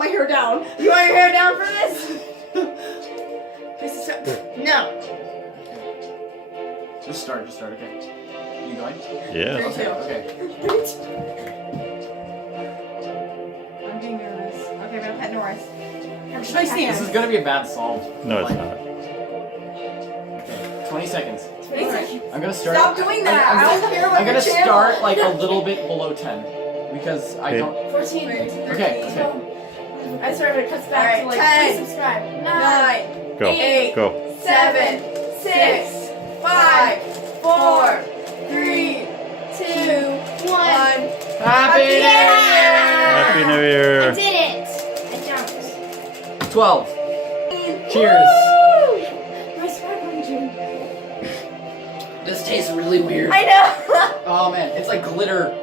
my hair down. You want your hair down for this? No. Just start, okay. You going? Yeah. Okay. I'm being nervous. Okay, I'm gonna pet Norris. Or should I stand? This is gonna be a bad solve. No, it's not. Okay, 20 seconds. I'm gonna start. Stop doing that. I don't care about I'm gonna your channel. start like a little bit below 10 because I don't. 14. Okay. I swear if it cuts back to like 10, please subscribe. 9, Go. 8, Go. 7, 6, 5, 4, 3, 2, 1. Happy New Happy New Year. I did it. I jumped. Year! 12. Cheers. My sparkling gin. This tastes really weird. I know. Oh man, it's like glitter